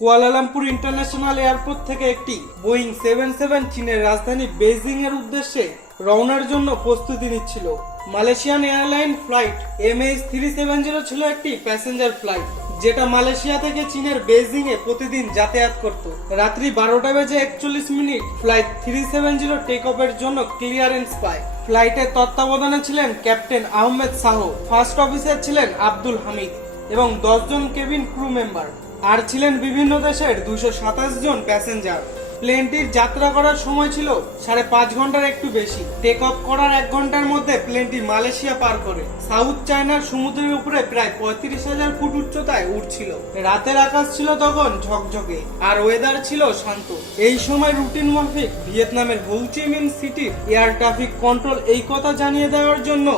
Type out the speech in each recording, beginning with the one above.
Kuala Lumpur international airport থেকে একটি Boeing 77 চীনের রাজধানী বেইজিং এর উদ্দেশ্যে রওনার জন্য প্রস্তুতি নিচ্ছিল। মালয়েশিয়ান এয়ারলাইন ফ্লাইট MH370 ছিল একটি প্যাসেঞ্জার ফ্লাইট, যেটা মালয়েশিয়া থেকে চীনের বেইজিং এ প্রতিদিন যাতায়াত করত। রাত্রি 12:41 ফ্লাইট 370 টেক অফের জন্য ক্লিয়ারেন্স পায়। ফ্লাইটের তত্ত্বাবধানে ছিলেন captain Ahmed Shah, first officer ছিলেন আব্দুল হামিদ এবং 10 জন কেবিন ক্রু মেম্বার, আর ছিলেন বিভিন্ন দেশের 227 জন প্যাসেঞ্জার। প্লেনটির যাত্রা করার সময় ছিল 5.5 ঘন্টার একটু বেশি। টেক অফ করার 1 ঘন্টার মধ্যে প্লেনটি মালয়েশিয়া পার করে সাউথ চায়নার সমুদ্রের উপরে প্রায় 35,000 ফুট উচ্চতায় উঠছিল। রাতের আকাশ ছিল তখন ঝকঝকে আর ওয়েদার ছিল শান্ত। এই সময় রুটিন মাফিক ভিয়েতনামের হো চি মিন সিটির এয়ার ট্রাফিক কন্ট্রোল এই কথা জানিয়ে দেওয়ার জন্য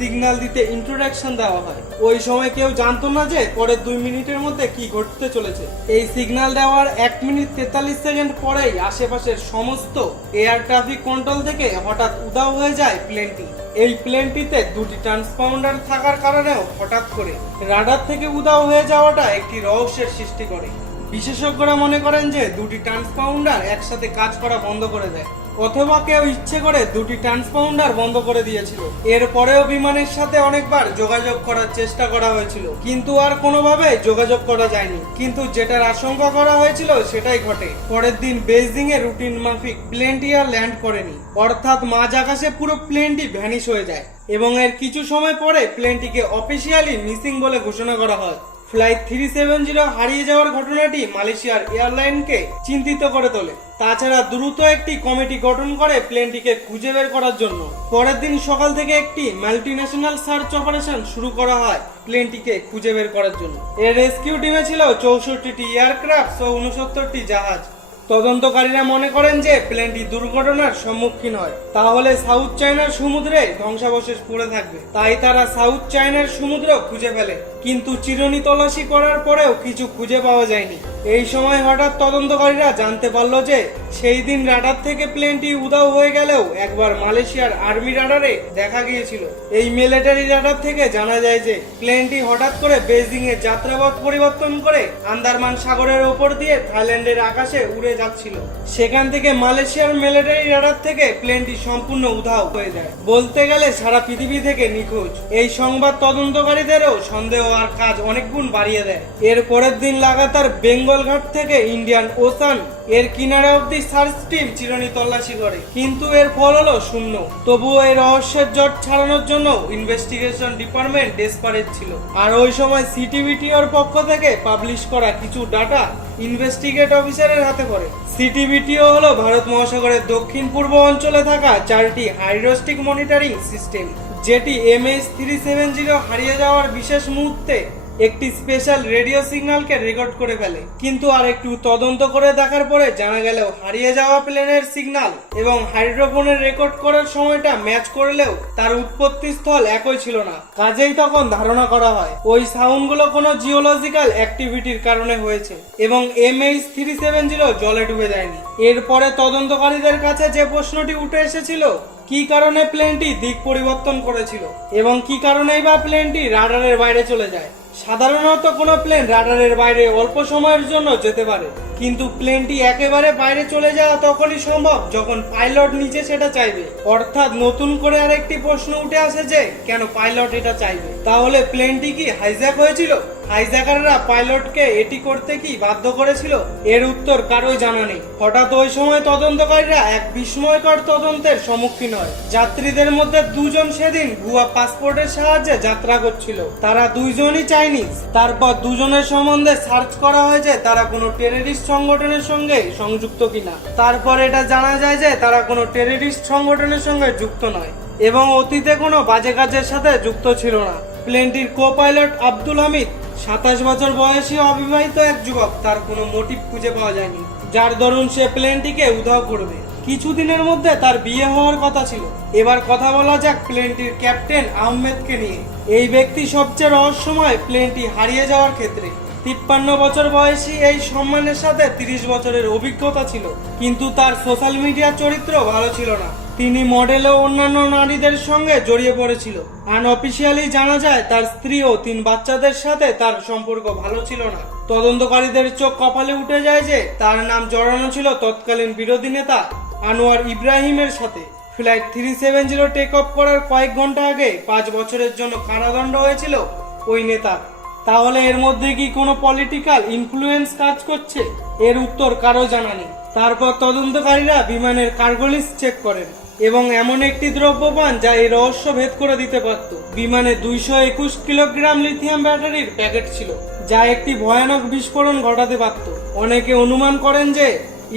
সিগন্যাল দিতে ইন্ট্রোডাকশন দেওয়া হয়। ওই সময় কেউ জানতো না যে পরের 2 মিনিটের মধ্যে কি ঘটতে চলেছে। এই সিগন্যাল দেওয়ার 1 মিনিট 43 সেকেন্ড পরেই আশেপাশের সমস্ত এয়ার ট্রাফিক কন্ট্রোল থেকে হঠাৎ উধাও হয়ে যায় প্লেনটি। এই প্লেনটিতে 2টি ট্রান্সপন্ডার থাকার কারণেও হঠাৎ করে রাডার থেকে উধাও হয়ে যাওয়াটা একটি রহস্যের সৃষ্টি করে। বিশেষজ্ঞরা মনে করেন যে 2টি ট্রান্সপন্ডার একসাথে কাজ করা বন্ধ করে দেয়, অথবা কেউ ইচ্ছে করে 2টি ট্রান্সপন্ডার বন্ধ করে দিয়েছিল। এরপরেও বিমানের সাথে অনেকবার যোগাযোগ করার চেষ্টা করা হয়েছিল, কিন্তু আর কোনোভাবে যোগাযোগ করা যায়নি। কিন্তু যেটার আশঙ্কা করা হয়েছিল সেটাই ঘটে। পরের দিন বেইজিং এ রুটিন মাফিক প্লেনটি আর ল্যান্ড করেনি, অর্থাৎ মাঝ আকাশে পুরো প্লেনটি ভ্যানিশ হয়ে যায় এবং এর কিছু সময় পরে প্লেনটিকে অফিসিয়ালি মিসিং বলে ঘোষণা করা হয়। ফ্লাইট 370 হারিয়ে যাওয়ার ঘটনাটি মালয়েশিয়ার এয়ারলাইনকে চিন্তিত করে তোলে। তাছাড়া দ্রুত একটি কমিটি গঠন করে প্লেনটিকে খুঁজে বের করার জন্য। পরের দিন সকাল থেকে একটি মাল্টিন্যাশনাল সার্চ অপারেশন শুরু করা হয় প্লেনটিকে খুঁজে বের করার জন্য। এর রেস্কিউ টিমে ছিল 64টি এয়ারক্রাফট ও 69টি জাহাজ। তদন্তকারীরা মনে করেন যে প্লেনটি দুর্ঘটনার সম্মুখীন হয় তাহলে সাউথ চায়নার সমুদ্রে ধ্বংসাবশেষ পড়ে থাকবে, তাই তারা সাউথ চায়নার সমুদ্র খুঁজে ফেলে। কিন্তু চিরুনি তল্লাশি করার পরেও কিছু খুঁজে পাওয়া যায়নি। এই সময় হঠাৎ তদন্তকারীরা জানতে পারলো যে সেই দিন রাডার থেকে প্লেনটি উধাও হয়ে গেলেও একবার মালয়েশিয়ার আর্মি রাডারে দেখা গিয়েছিল। এই মিলিটারি রাডার থেকে জানা যায় যে প্লেনটি হঠাৎ করে বেইজিং এর যাত্রাপথ পরিবর্তন করে আন্দারমান সাগরের ওপর দিয়ে থাইল্যান্ডের আকাশে উড়ে যাচ্ছিল। সেখান থেকে মালয়েশিয়ার মিলিটারি রাডার থেকে প্লেনটি সম্পূর্ণ উধাও হয়ে যায়। বলতে গেলে সারা পৃথিবী থেকে নিখোঁজ। এই সংবাদ তদন্তকারীদেরও সন্দেহ আর কাজ অনেক গুণ বাড়িয়ে দেয়। এর পরের দিন লাগাতার বেঙ্গল ঘাট থেকে ইন্ডিয়ান ওশান এর কিনারা অব্দি সার্চ টিম চিরুনি তল্লাশি করে, কিন্তু এর ফল হলো শূন্য। তবুও এই রহস্যের জট ছাড়ানোর জন্য ইনভেস্টিগেশন ডিপার্টমেন্ট ডেসপারেট ছিল। আর ওই সময় সিটিবিটিওর পক্ষ থেকে পাবলিশ করা কিছু ডাটা ইনভেস্টিগেট অফিসারের হাতে পড়ে। সিটিবিটিও হলো ভারত মহাসাগরের দক্ষিণ পূর্ব অঞ্চলে থাকা 4টি হাইড্রোস্টিক মনিটরিং সিস্টেম, যেটি MH370 হারিয়ে যাওয়ার বিশেষ মুহূর্তে একটি স্পেশাল রেডিও সিগন্যালকে রেকর্ড করে ফেলে। কিন্তু আর একটু তদন্ত করে দেখার পরে জানা গেল হারিয়ে যাওয়া প্লেনের সিগন্যাল এবং হাইড্রোফোনের রেকর্ড করার সময়টা ম্যাচ করলেও তার উৎপত্তি স্থল একই ছিল না। কাজেই তখন ধারণা করা হয় ওই সাউন্ডগুলো কোনো জিওলজিক্যাল অ্যাক্টিভিটির কারণে হয়েছে এবং MH370 জলে ডুবে যায়নি। এরপরে তদন্তকারীদের কাছে যে প্রশ্নটি উঠে এসেছিল, কি কারণে প্লেনটি দিক পরিবর্তন করেছিল এবং কি কারণেই বা প্লেনটি রাডারের বাইরে চলে যায়। সাধারণত কোনো প্লেন রাডারের বাইরে অল্প সময়ের জন্য যেতে পারে, কিন্তু প্লেনটি একেবারে বাইরে চলে যাওয়া তখনই সম্ভব যখন পাইলট নিজে সেটা চাইবে। অর্থাৎ নতুন করে আরেকটি প্রশ্ন উঠে আসে যে কেন পাইলট এটা চাইবে। তাহলে প্লেনটি কি হাইজ্যাক হয়েছিল? হাইজ্যাকাররা পাইলটকে এটি করতে কি বাধ্য করেছিল? এর উত্তর কারোই জানা নেই। হঠাৎ ওই সময় তদন্তকারীরা এক বিস্ময়কর তদন্তের সম্মুখীন হয়। যাত্রীদের মধ্যে 2 জন সেদিন ভুয়া পাসপোর্টের সাহায্যে যাত্রা করছিল। তারা 2 জনই চাইনিজ। তারপর 2 জনের সম্বন্ধে সার্চ করা হয়েছে তারা কোনো টেররিস্ট সংগঠনের সঙ্গে সংযুক্ত কিনা। তারপর এটা জানা যায় যে তারা কোনো টেররিস্ট সংগঠনের সঙ্গে যুক্ত নয় এবং অতীতে কোনো বাজে কাজের সাথে যুক্ত ছিল না। প্লেনটির কো পাইলট আব্দুল হামিদ 27 বছর বয়সী অবিবাহিত এক যুবক। তার কোনো মোটিভ খুঁজে পাওয়া যায়নি যার দরুন সে প্লেনটিকে উধাও করবে। কিছুদিনের মধ্যে তার বিয়ে হওয়ার কথা ছিল। এবার কথা বলা যাক প্লেনটির ক্যাপ্টেন আহমেদকে নিয়ে। এই ব্যক্তি সবচেয়ে রহস্যময় প্লেনটি হারিয়ে যাওয়ার ক্ষেত্রে। 53 বছর বয়সী এই সম্মানের সাথে 30 বছরের অভিজ্ঞতা ছিল, কিন্তু তার সোশ্যাল মিডিয়া চরিত্র ভালো ছিল না। তিনি মডেল ও অন্যান্য নারীদের সঙ্গে জড়িয়ে পড়েছিল। আনঅফিসিয়ালি জানা যায় তার স্ত্রী ও 3 বাচ্চাদের সাথে তার সম্পর্ক ভালো ছিল না। তদন্তকারীদের চোখ কপালে উঠে যায় যে তার নাম জড়ানো ছিল তৎকালীন বিরোধী নেতা আনোয়ার ইব্রাহিমের সাথে। ফ্লাইট 370 টেক অফ করার কয়েক ঘন্টা আগে 5 বছরের জন্য কারাদণ্ড হয়েছিল ওই নেতার। তাহলে এর মধ্যে কি কোনো পলিটিক্যাল ইনফ্লুয়েন্স কাজ করছে? এর উত্তর কারো জানা নেই। তারপর তদন্তকারীরা বিমানের কার্গো লিস্ট চেক করেন এবং এমন একটি দ্রব্য পান যা এই রহস্য ভেদ করে দিতে পারত। বিমানে 221 কিলোগ্রাম লিথিয়াম ব্যাটারির প্যাকেট ছিল, যা একটি ভয়ানক বিস্ফোরণ ঘটাতে পারত। অনেকে অনুমান করেন যে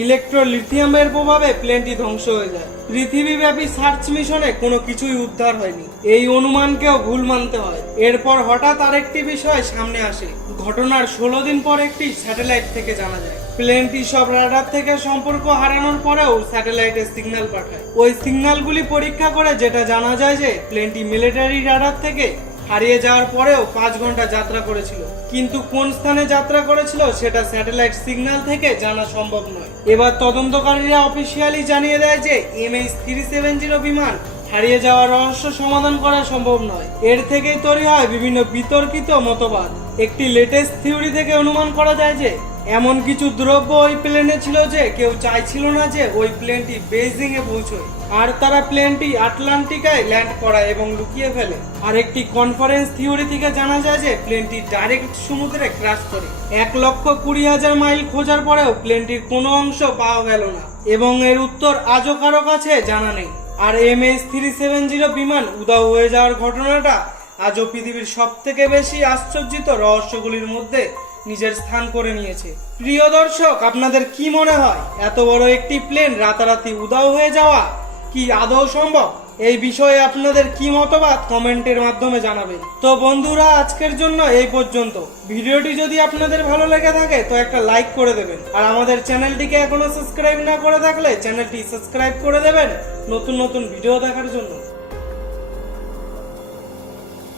ইলেকট্রোলিথিয়ামের প্রভাবে প্লেনটি ধ্বংস হয়ে যায়। পৃথিবীব্যাপী সার্চ মিশনে কোনো কিছুই উদ্ধার হয়নি। এই অনুমানকেও ভুল মানতে হয়। এরপর হঠাৎ আরেকটি বিষয় সামনে আসে। ঘটনার 16 দিন পর একটি স্যাটেলাইট থেকে জানা যায় প্লেনটি সব রাডার থেকে সম্পর্ক হারানোর পরেও স্যাটেলাইটে সিগন্যাল পাঠায়। ওই সিগন্যালগুলি পরীক্ষা করে যেটা জানা যায় যে প্লেনটি মিলিটারি রাডার থেকে হারিয়ে যাওয়ার পরেও 5 ঘন্টা যাত্রা করেছিল, কিন্তু কোন স্থানে যাত্রা করেছিল সেটা স্যাটেলাইট সিগন্যাল থেকে জানা সম্ভব নয়। এবার তদন্তকারীরা অফিসিয়ালি জানিয়ে দেয় যে MH370 বিমান হারিয়ে যাওয়ার রহস্য সমাধান করা সম্ভব নয়। এর থেকেই তৈরি হয় বিভিন্ন বিতর্কিত মতবাদ। একটি লেটেস্ট থিওরি থেকে অনুমান করা যায় যে এমন কিছু দ্রব্য ওই প্লেনে ছিল যে কেউ চাইছিল না যে ওই প্লেনটি বেইজিং এ পৌঁছয়, আর তারা প্লেনটি আটলান্টিকায় ল্যান্ড করায় এবং লুকিয়ে ফেলে। আর একটি কনফারেন্স থিওরি থেকে জানা যায় যে প্লেনটি ডাইরেক্ট সমুদ্রে ক্র্যাশ করে। 1,20,000 মাইল খোঁজার পরেও প্লেনটির কোনো অংশ পাওয়া গেল না এবং এর উত্তর আজও কারো কাছে জানা নেই। আর MH370 বিমান উধাও হয়ে যাওয়ার ঘটনাটা আজও পৃথিবীর সবথেকে বেশি আশ্চর্যিত রহস্যগুলির মধ্যে নিজের স্থান করে নিয়েছে। প্রিয় দর্শক, আপনাদের কি মনে হয় এত বড় একটি প্লেন রাতারাতি উধাও হয়ে যাওয়া কি আদৌ সম্ভব? এই বিষয়ে আপনাদের কি মতবাদ কমেন্টের মাধ্যমে জানাবেন। তো বন্ধুরা, আজকের জন্য এই পর্যন্ত। ভিডিওটি যদি আপনাদের ভালো লেগে থাকে তো একটা লাইক করে দেবেন, আর আমাদের চ্যানেলটিকে এখনো সাবস্ক্রাইব না করে থাকলে চ্যানেলটি সাবস্ক্রাইব করে দেবেন নতুন নতুন ভিডিও দেখার জন্য।